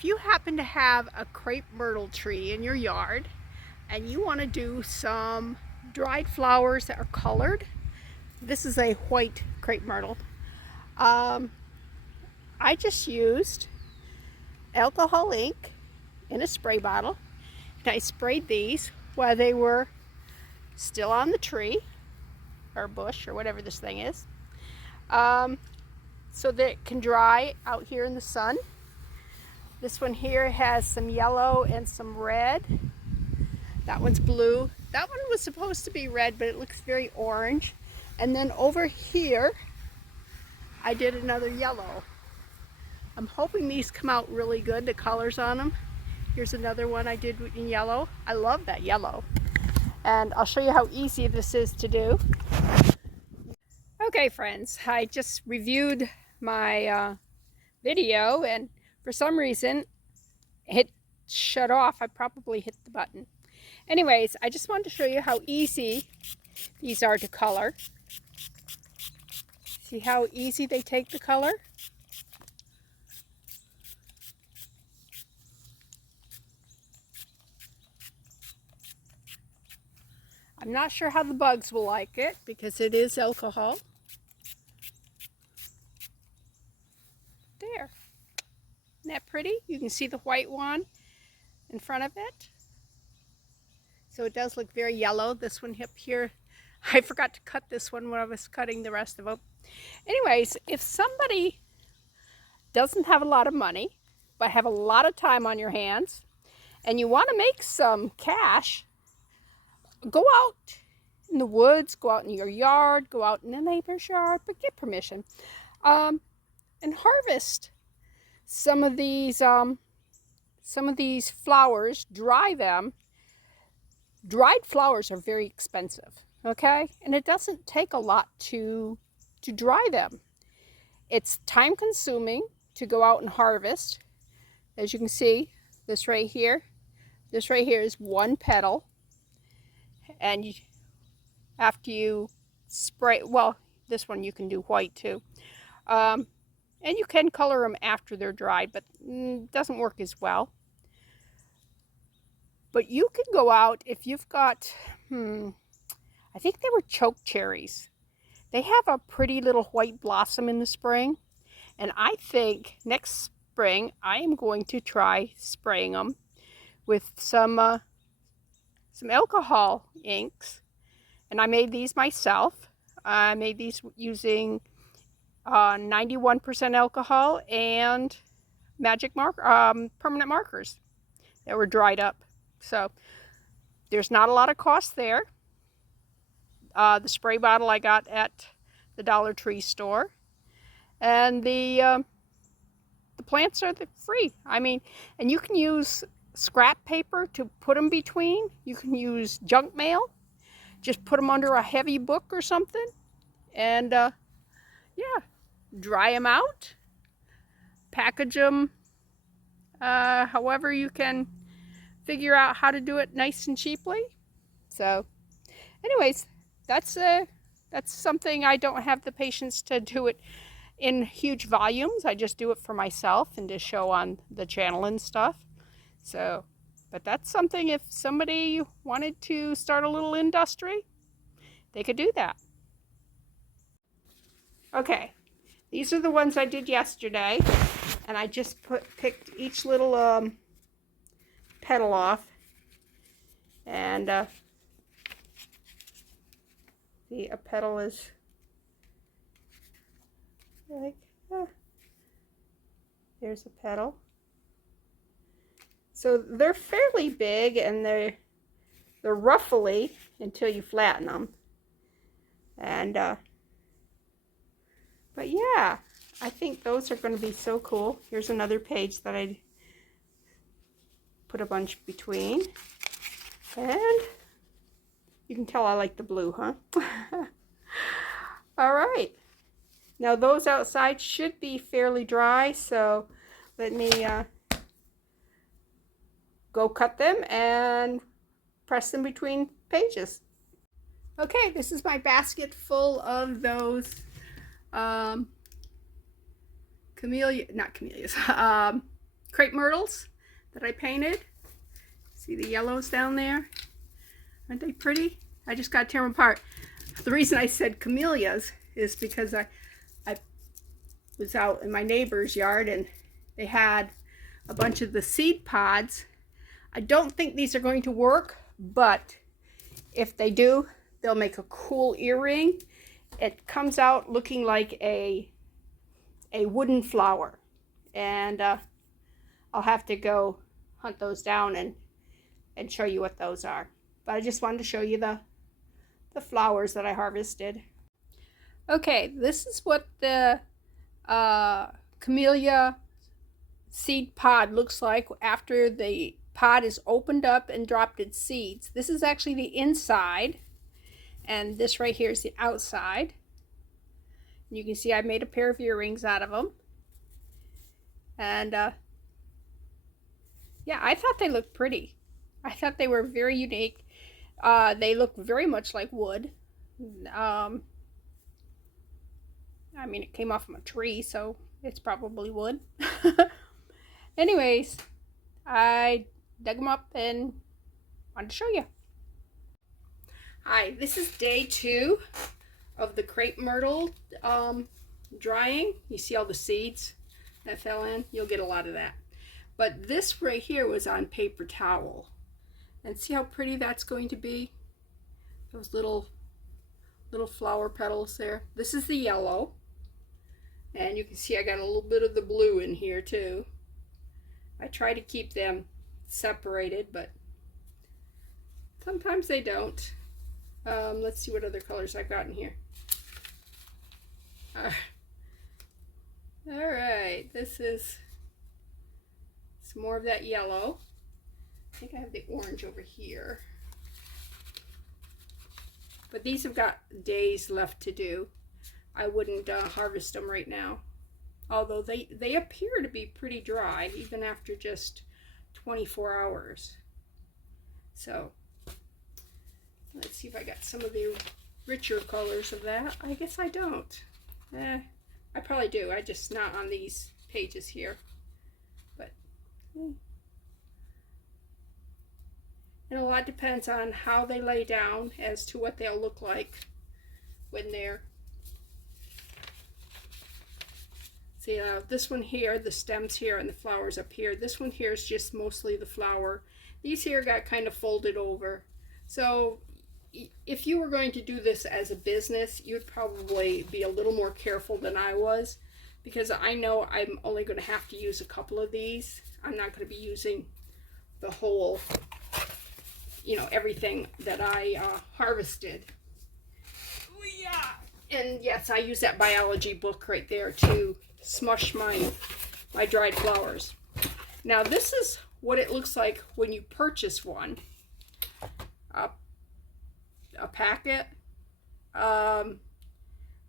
if you happen to have a crepe myrtle tree in your yard and you want to do some dried flowers that are colored, this is a white crepe myrtle. I just used alcohol ink in a spray bottle, and I sprayed these while they were still on the tree or bush or whatever this thing is, so that it can dry out here in the sun. This one here has some yellow and some red. That one's blue. That one was supposed to be red, but it looks very orange. And then over here, I did another yellow. I'm hoping these come out really good, the colors on them. Here's another one I did in yellow. I love that yellow. And I'll show you how easy this is to do. Okay, friends, I just reviewed my video, and for some reason it shut off. I probably hit the button. Anyways, I just wanted to show you how easy these are to color. See how easy they take the color? I'm not sure how the bugs will like it because it is alcohol. There. Isn't that pretty? You can see the white one in front of it. So it does look very yellow. This one up here, I forgot to cut this one when I was cutting the rest of them. Anyways, if somebody doesn't have a lot of money, but have a lot of time on your hands, and you want to make some cash, go out in the woods, go out in your yard, go out in a neighbor's yard, but get permission, and harvest some of these flowers. Dry them. Dried flowers are very expensive, okay? And it doesn't take a lot to dry them. It's time consuming to go out and harvest. As you can see, this right here is one petal. And after you spray, well, this one you can do white too. And you can color them after they're dried, but it doesn't work as well. But you can go out if you've got, I think they were choke cherries. They have a pretty little white blossom in the spring. And I think next spring I am going to try spraying them with some alcohol inks. And I made these myself. I made these using 91% alcohol and permanent markers that were dried up. So there's not a lot of cost there. The spray bottle I got at the Dollar Tree store, and the plants are free. I mean, and you can use scrap paper to put them between. You can use junk mail. Just put them under a heavy book or something, and yeah, dry them out, package them however you can figure out how to do it nice and cheaply. So anyways, that's something. I don't have the patience to do it in huge volumes. I just do it for myself and to show on the channel and stuff. So, but that's something, if somebody wanted to start a little industry, they could do that. Okay, these are the ones I did yesterday, and I just picked each little petal off, and see, a petal is like, there's a petal. So they're fairly big, and they're ruffly until you flatten them. And but yeah, I think those are going to be so cool. Here's another page that I put a bunch between, and you can tell I like the blue, huh? All right, now those outside should be fairly dry, so let me go cut them and press them between pages. Okay, this is my basket full of those crepe myrtles that I painted. See the yellows down there? Aren't they pretty? I just got to tear them apart. The reason I said camellias is because I was out in my neighbor's yard and they had a bunch of the seed pods. I don't think these are going to work, but if they do, they'll make a cool earring. It comes out looking like a wooden flower, and I'll have to go hunt those down and show you what those are. But I just wanted to show you the flowers that I harvested. Okay, this is what the camellia seed pod looks like after the pod is opened up and dropped its seeds. This is actually the inside, and this right here is the outside. You can see I made a pair of earrings out of them. And yeah, I thought they looked pretty. I thought they were very unique. They look very much like wood. I mean, it came off from a tree, so it's probably wood. Anyways, I dug them up and wanted to show you. Hi, this is day 2 of the crepe myrtle drying. You see all the seeds that fell in? You'll get a lot of that. But this right here was on paper towel. And see how pretty that's going to be? Those little flower petals there. This is the yellow. And you can see I got a little bit of the blue in here too. I try to keep them separated, but sometimes they don't. Let's see what other colors I got in here. Alright, this is some more of that yellow. I think I have the orange over here. But these have got days left to do. I wouldn't harvest them right now. Although they appear to be pretty dry even after just 24 hours. So let's see if I got some of the richer colors of that. I guess I don't. I probably do. I just not on these pages here. But and a lot depends on how they lay down as to what they'll look like when they're. See, this one here, the stems here and the flowers up here. This one here is just mostly the flower. These here got kind of folded over. So if you were going to do this as a business, you'd probably be a little more careful than I was, because I know I'm only going to have to use a couple of these. I'm not going to be using the whole, you know, everything that I harvested. Yeah. And yes, I use that biology book right there to smush my dried flowers. Now this is what it looks like when you purchase one. A packet. There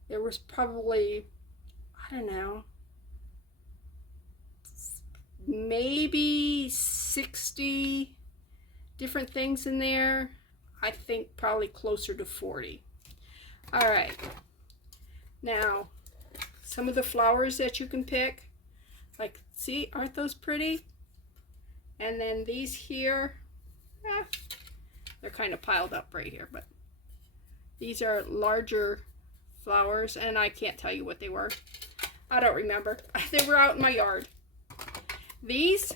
was probably, I don't know, maybe 60 different things in there. I think probably closer to 40. All right. Now, some of the flowers that you can pick, like, see, aren't those pretty? And then these here, they're kind of piled up right here, but these are larger flowers, and I can't tell you what they were. I don't remember. They were out in my yard. These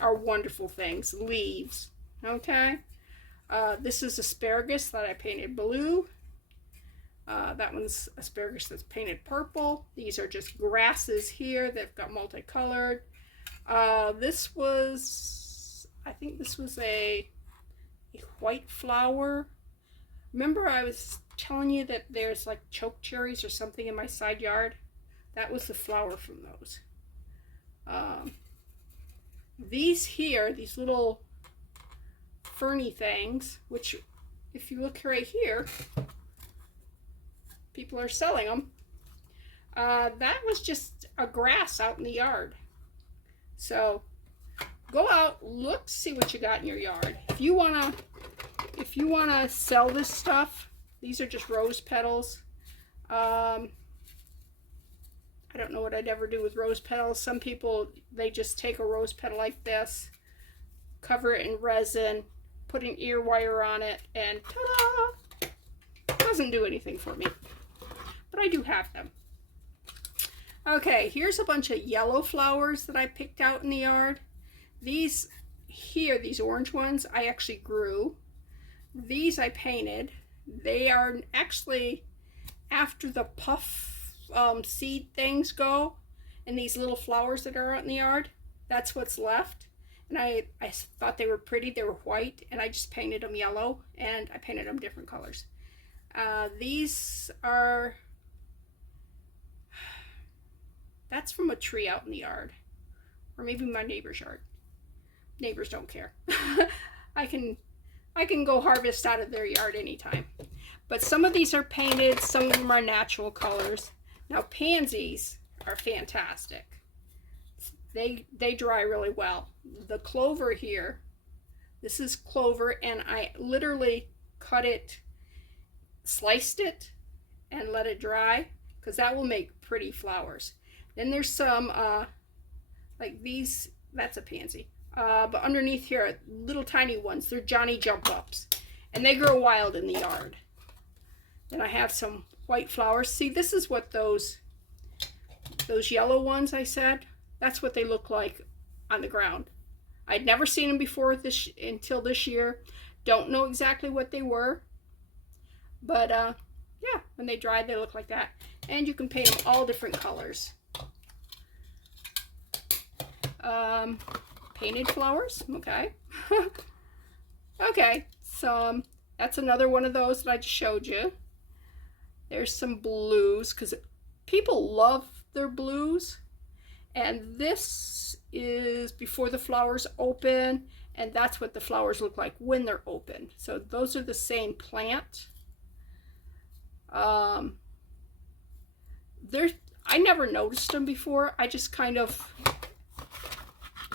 are wonderful things. Leaves, okay? This is asparagus that I painted blue. That one's asparagus that's painted purple. These are just grasses here. They've got multicolored. This was, I think this was a white flower. Remember I was telling you that there's like choke cherries or something in my side yard? That was the flower from those. These here, these little ferny things, which if you look right here, people are selling them. That was just a grass out in the yard. So go out, look, see what you got in your yard. If you wanna sell this stuff, these are just rose petals. I don't know what I'd ever do with rose petals. Some people, they just take a rose petal like this, cover it in resin, put an ear wire on it, and ta-da! Doesn't do anything for me, but I do have them. Okay, here's a bunch of yellow flowers that I picked out in the yard. These here, these orange ones, I actually grew. These I painted. They are actually after the puff seed things go, and these little flowers that are out in the yard, that's what's left. And I thought they were pretty. They were white, and I just painted them yellow, and I painted them different colors. These are, that's from a tree out in the yard, or maybe my neighbor's yard. Neighbors don't care. I can go harvest out of their yard anytime. But some of these are painted, some of them are natural colors. Now pansies are fantastic. They dry really well. The clover here, this is clover, and I literally cut it, sliced it, and let it dry, because that will make pretty flowers. Then there's some, like these, that's a pansy. But underneath here are little tiny ones. They're Johnny Jump Ups, and they grow wild in the yard. Then I have some white flowers. See, this is what those yellow ones I said, that's what they look like on the ground. I'd never seen them before until this year. Don't know exactly what they were, but yeah, when they dry, they look like that. And you can paint them all different colors. Painted flowers, okay. Okay, so that's another one of those that I just showed you. There's some blues, because people love their blues. And this is before the flowers open, and that's what the flowers look like when they're open. So those are the same plant. I never noticed them before. I just kind of,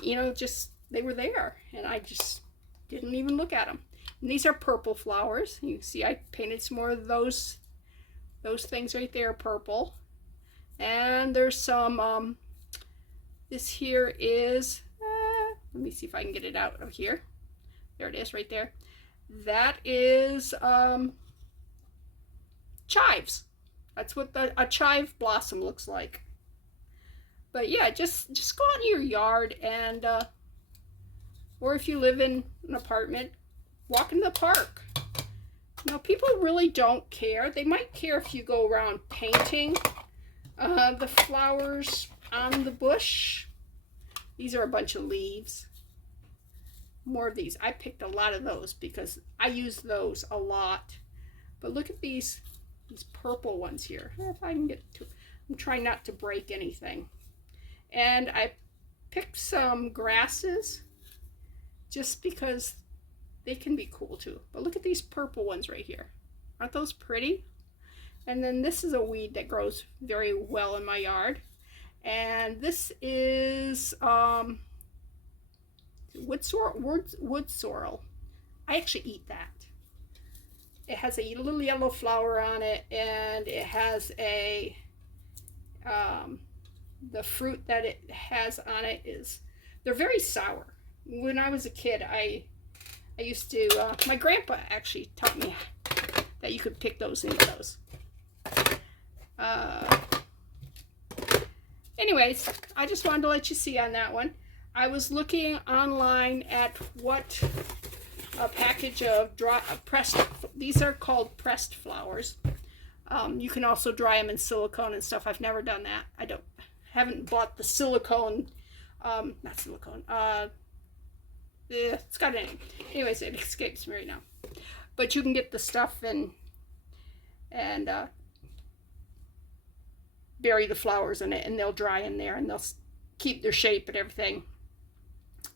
you know, just they were there, and I just didn't even look at them. And these are purple flowers. You can see I painted some more of those things right there, purple. And there's some, this here is, let me see if I can get it out of here. There it is right there. That is chives. That's what a chive blossom looks like. But yeah, just go out in your yard, and or if you live in an apartment, walk in the park. Now, people really don't care. They might care if you go around painting the flowers on the bush. These are a bunch of leaves. More of these. I picked a lot of those because I use those a lot. But look at these purple ones here. If I can get to, I'm trying not to break anything. And I picked some grasses just because they can be cool too. But look at these purple ones right here. Aren't those pretty? And then this is a weed that grows very well in my yard. And this is wood sorrel. I actually eat that. It has a little yellow flower on it, and it has a the fruit that it has on it is, they're very sour. When I was a kid, I used to, my grandpa actually taught me that you could pick those and eat those. Anyways, I just wanted to let you see on that one. I was looking online at what a package of pressed, these are called pressed flowers. You can also dry them in silicone and stuff. I've never done that. Haven't bought the silicone, not silicone, it's got a name. Anyways, it escapes me right now. But you can get the stuff and bury the flowers in it, and they'll dry in there, and they'll keep their shape and everything.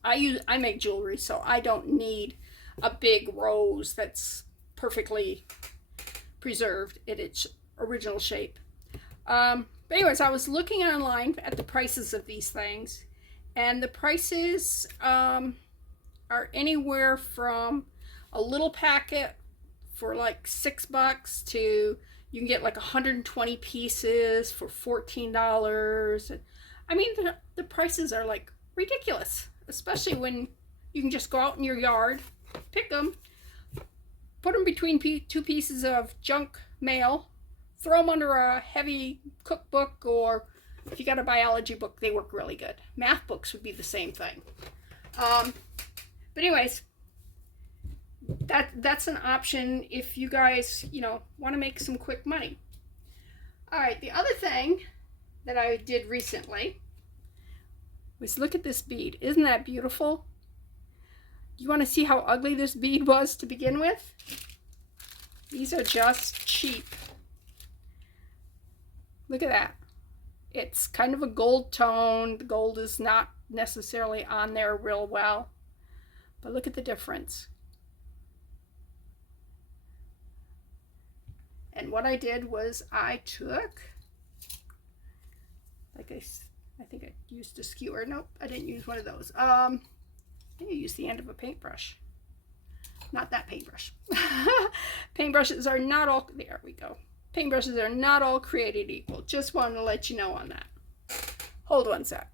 I make jewelry, so I don't need a big rose that's perfectly preserved in its original shape. But anyways, I was looking online at the prices of these things, and the prices are anywhere from a little packet for like $6 to You can get like 120 pieces for $14. I mean, the prices are like ridiculous, especially when you can just go out in your yard, pick them, put them between two pieces of junk mail, throw them under a heavy cookbook, or if you got a biology book, they work really good. Math books would be the same thing. But anyways, that's an option if you guys, want to make some quick money. All right, the other thing that I did recently was look at this bead. Isn't that beautiful? You want to see how ugly this bead was to begin with? These are just cheap. Look at that. It's kind of a gold tone. The gold is not necessarily on there real well, but look at the difference. And what I did was I took, like I think I used a skewer. Nope, I didn't use one of those. I think I used the end of a paintbrush. Not that paintbrush. Paintbrushes are not all, there we go. Paintbrushes are not all created equal. Just wanted to let you know on that. Hold one sec.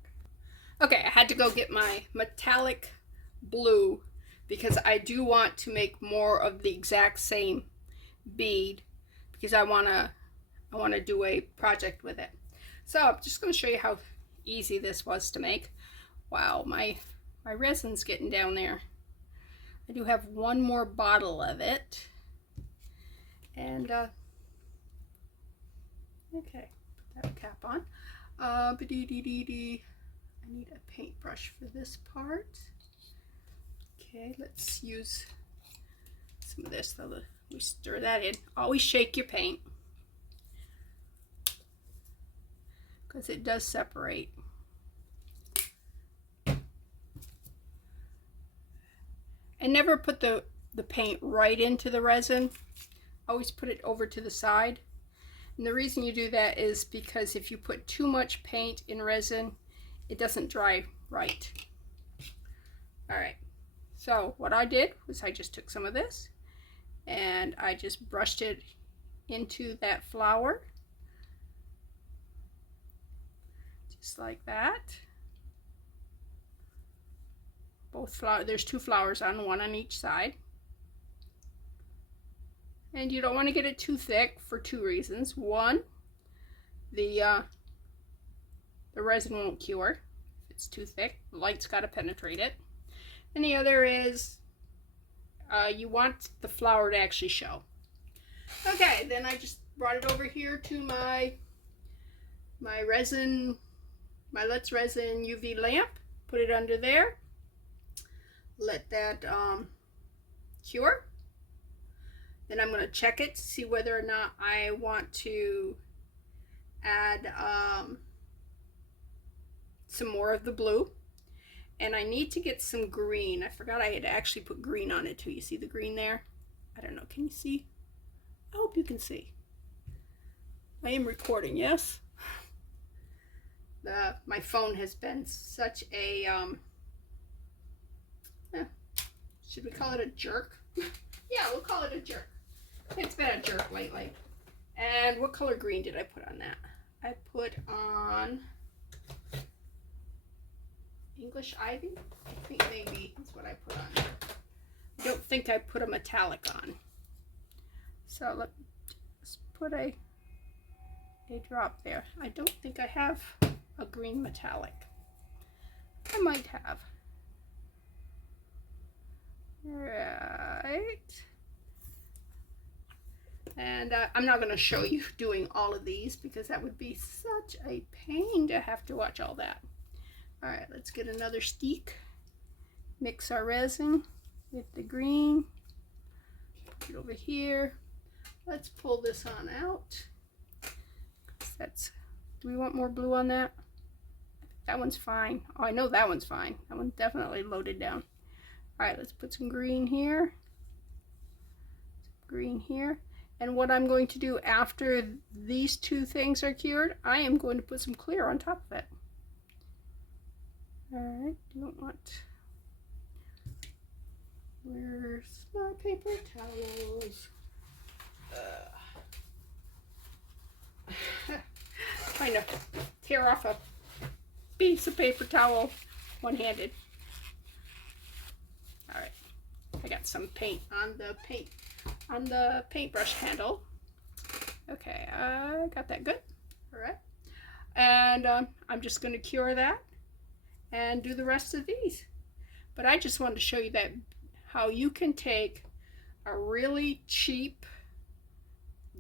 Okay, I had to go get my metallic blue because I do want to make more of the exact same bead because I want to do a project with it. So I'm just going to show you how easy this was to make. Wow, my resin's getting down there. I do have one more bottle of it. And, okay, put that cap on. I need a paintbrush for this part. Okay, let's use some of this. We stir that in. Always shake your paint because it does separate. And never put the paint right into the resin. Always put it over to the side. And the reason you do that is because if you put too much paint in resin, it doesn't dry right. All right, so what I did was I just took some of this and I just brushed it into that flower. Just like that. Both flowers, there's two flowers on, one on each side. And you don't want to get it too thick for two reasons. One, the resin won't cure if it's too thick. The light's got to penetrate it. And the other is you want the flower to actually show. Okay, then I just brought it over here to my resin, my Let's Resin UV lamp. Put it under there. Let that cure. Then I'm going to check it to see whether or not I want to add some more of the blue. And I need to get some green. I forgot I had actually put green on it too. You see the green there? I don't know. Can you see? I hope you can see. I am recording, yes? My phone has been such a, should we call it a jerk? Yeah, we'll call it a jerk. It's been a jerk lately. And what color green did I put on that? I put on English Ivy. I think maybe that's what I put on there. I don't think I put a metallic on. So let's put a drop there. I don't think I have a green metallic. I might have. Right. And I'm not going to show you doing all of these because that would be such a pain to have to watch all that. All right, let's get another stick. Mix our resin with the green. Put it over here. Let's pull this on out. Do we want more blue on that? That one's fine. Oh, I know that one's fine. That one's definitely loaded down. All right, let's put some green here. Some green here. And what I'm going to do after these two things are cured, I am going to put some clear on top of it. All right, don't want. Where's my paper towels? trying to tear off a piece of paper towel one-handed. All right, I got some paint on the paintbrush handle. Okay, I got that good. All right, and I'm just going to cure that and do the rest of these. But I just wanted to show you that how you can take a really cheap,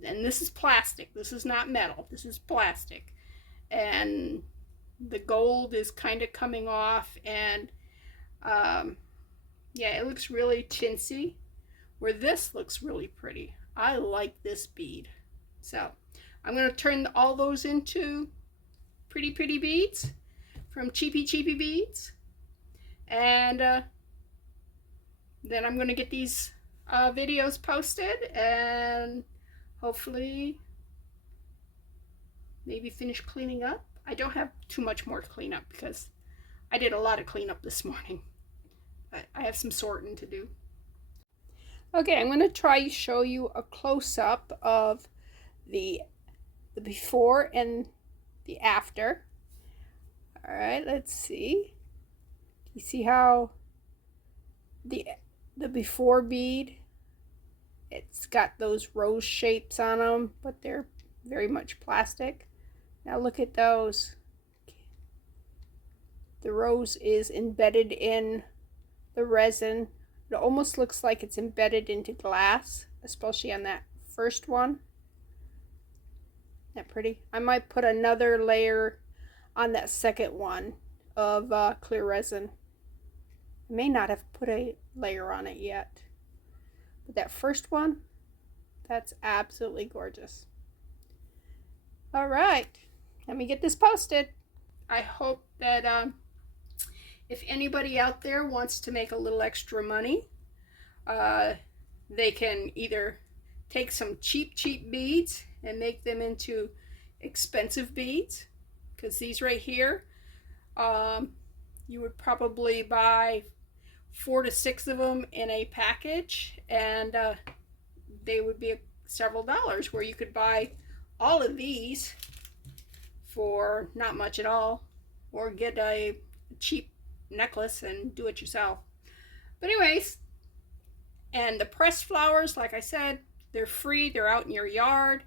and this is plastic, this is not metal, this is plastic, and the gold is kind of coming off, and yeah, it looks really chintzy, where this looks really pretty. I like this bead. So I'm going to turn all those into pretty beads from Cheapy Beads, and then I'm going to get these videos posted, and hopefully maybe finish cleaning up. I don't have too much more to clean up because I did a lot of cleanup this morning. But I have some sorting to do. Okay, I'm going to try to show you a close-up of the before and the after. All right, let's see. You see how the before bead, it's got those rose shapes on them, but they're very much plastic. Now look at those. The rose is embedded in the resin. It almost looks like it's embedded into glass, especially on that first one. Isn't that pretty? I might put another layer on that second one of clear resin. I may not have put a layer on it yet. But that first one, that's absolutely gorgeous. All right, let me get this posted. I hope that if anybody out there wants to make a little extra money, they can either take some cheap beads and make them into expensive beads, because these right here, you would probably buy 4 to 6 of them in a package, and they would be several dollars, where you could buy all of these for not much at all, or get a cheap necklace and do it yourself. But anyways, and the pressed flowers, like I said, they're free, they're out in your yard.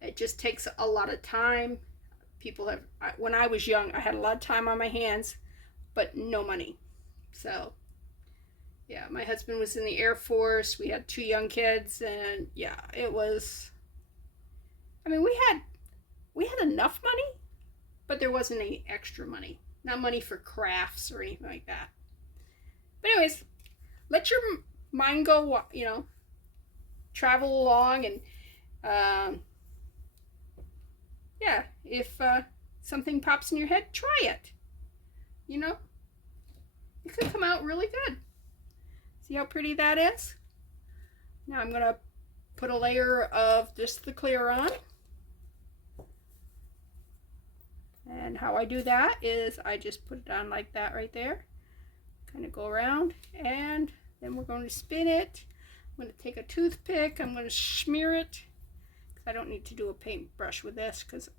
It just takes a lot of time. When I was young, I had a lot of time on my hands, but no money. So yeah, my husband was in the Air Force. We had 2 young kids, and yeah, it was, I mean, we had enough money, but there wasn't any extra money. Not money for crafts or anything like that. But anyways, let your mind go, you know, travel along, and yeah, if something pops in your head, try it. You know, it could come out really good. See how pretty that is? Now I'm going to put a layer of just the clear on. And how I do that is I just put it on like that right there. Kind of go around, and then we're going to spin it. I'm going to take a toothpick. I'm going to smear it. I don't need to do a paintbrush with this, because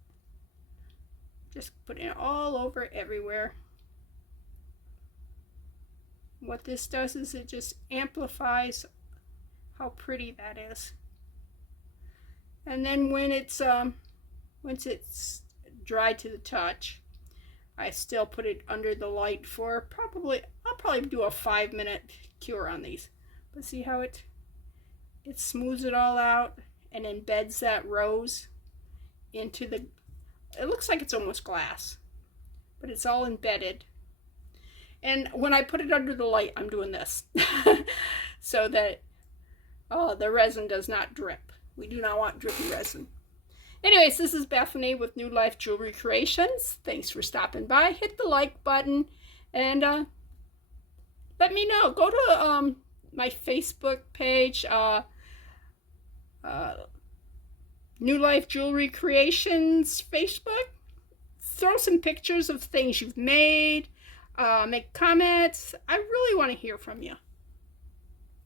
just putting it all over everywhere. What this does is it just amplifies how pretty that is. And then when it's once it's dry to the touch, I still put it under the light for I'll probably do a 5-minute cure on these. But see how it smooths it all out and embeds that rose into the, it looks like it's almost glass, but it's all embedded. And when I put it under the light, I'm doing this so that the resin does not drip. We do not want drippy resin. Anyways, this is Bethany with New Life Jewelry Creations. Thanks for stopping by. Hit the like button, and let me know. Go to my Facebook page, New Life Jewelry Creations Facebook. Throw some pictures of things you've made. Make comments. I really want to hear from you.